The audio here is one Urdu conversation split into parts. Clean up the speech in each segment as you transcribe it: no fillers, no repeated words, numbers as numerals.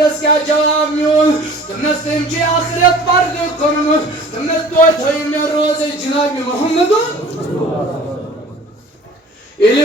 عرض کیا جواب میون تمس تم چی آخرت فرد کرم تمس تو تھوئی میں روز جناب محمد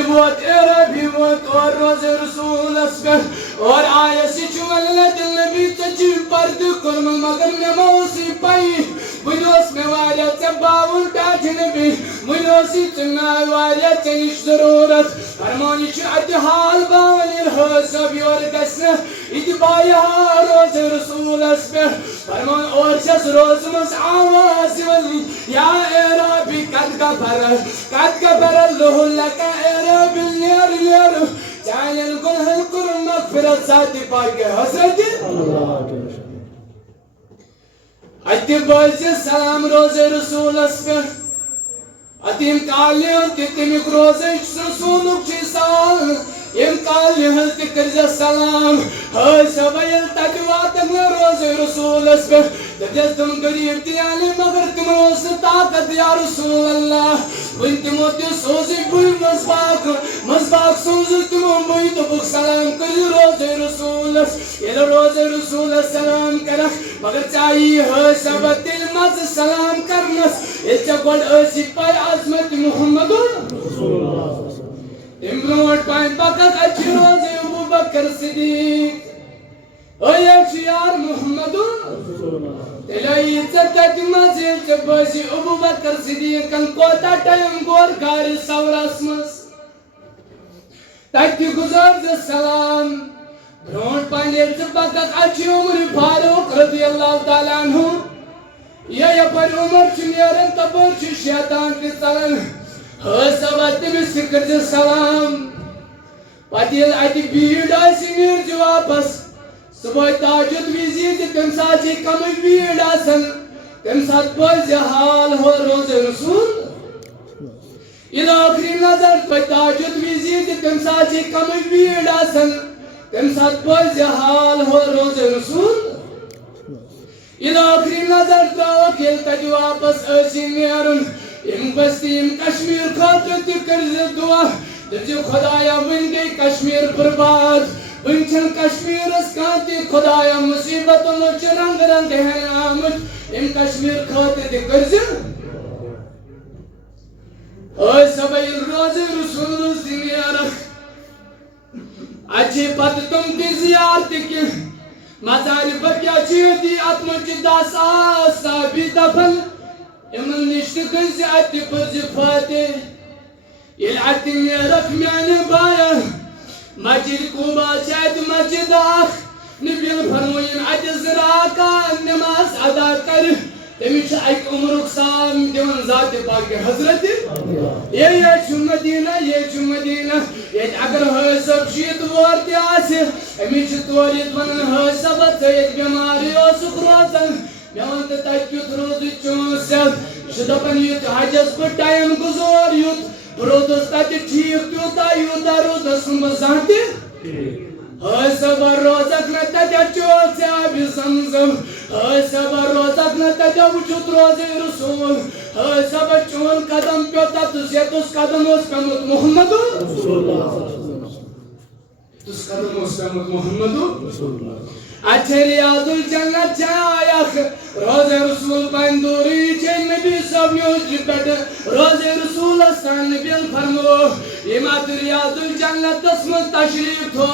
ووت عربی ووت اور روز رسول اسپر اور آیا سی چملت النبی تجی پرد کرم مگر میں موسی پائی بنوس میں واریا چباول بیٹھ نبی بنوسی چنائی واریا چنش ضرورت فرمانی چی اتحال باول الحسابی اور کسن اتبائی روز رسول اسپر فرمان اور چس روز مس آواز یا عربی قد کفر اللہ لکا عرب لیر لیر چاہیے الگل ہلکر مغفرت ذاتی پاک حضرت اتبائی سلام روز رسول اسپر اتیم کالیوں تیتیمک روز رسولک چی سال یم کالیوں تکرز سلام ہائی سبایل تکواتن روز رسول اسپر جس تم قریب دیالی مگر تم روز طاقت یا رسول اللہ وین تمو تی سوزی بوئی مصباق سوزی تمو بوئی تو بک سلام کری روز رسول یہ روز رسول سلام کرک مگر چاہیے ہے سب دل مز سلام کرنس اس چکوڑ ایسی پائی عظمت محمد امروٹ پائیں پاکت اچھی روز ابو بکر صدیق اے اکشیار محمد تلائی عزت مزیل چباسی ابو بکر صدیق کن کوتا ٹائم گور گاری سور اسمس تاکی گزار دے سلام برونٹ پائنیر چباکت اچھی عمر فاروق رضی اللہ تعالیٰ عنہ یہ پر عمر چنیرن تبر چی شیطان کی سلام سبت میں سکر دے سلام پتیل آتی بیڑ آئی نیر جو واپس صبح تاجد ویزید تم ساتھ کم بیڑ آسن تم ساتھ پوز حال ہو روز رسول یہ آخری نظر پہ تاجد ویزید تم ساتھ کم بیڑ آسن تم ساتھ پوز حال ہو روز رسول یہ آخری نظر تو کھیل تج واپس ایسی نیرن ام بستیم کشمیر خاطر تکرز دعا جو خدایا ون گئی کشمیر برباد ونچن کشمیر اس کانتی خدایا مصیبت مچ رنگ رنگ ہے آمد ام کشمیر خاطر تکرز اے سبائی روز رسول سنیارخ اچھی پت تم تی زیارت کی مزاری بکیا چیدی اتمچ داس آسا بھی دفل امن نشت گنز اتی پرز فاتح یہ اتی میرک میانے بایا مسجد کوبا چاہت مسجد آخ نبیل فرموین اتی زراکا نماز ادا کر تمیش ایک عمرک سام دیون ذات پاک حضرت یہ چھو مدینہ یہ اگر ہے سب شید وارتی آسی امیش توریت ونن ہے سبت سید بیماری او سکروزن میوانت تاکیوت روز چونسد شدپن یوت حجز پر ٹائم گزور یوت برودس تاکی ٹھیک تیوتا یوتا رودس مزانتی ہے سبر روزک نتا چوک سے آبی زمزم ہے سبر روزک نتا وجود روز رسول ہے سبر چون قدم پیوتا تسیت اس قدم اس پمت محمد تس قدم اس پمت محمد اچھے ریاض الجنت چاہیخ روز رسول پندوری چھے نبی سب نیوزی بیٹھ روز رسول استان نبی فرمو امات ریاض الجنت اسم تشریف تھو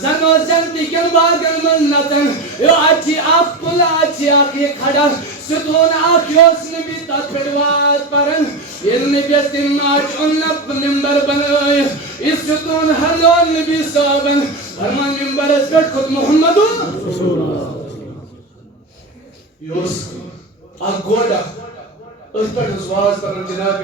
زنو زنتی کن باغن منتن یو اچھی آخ پلا اچھی آخ یہ کھڑا ستون آخ یوس نبی تک پڑوات پرن یہ نبی استن ناچ انب نمبر بنائے اس ستون حلون نبی صاحبن فرمان نمبر اس پر خود محمد یوس آخ گوڑا اس پر اس واز پر جناب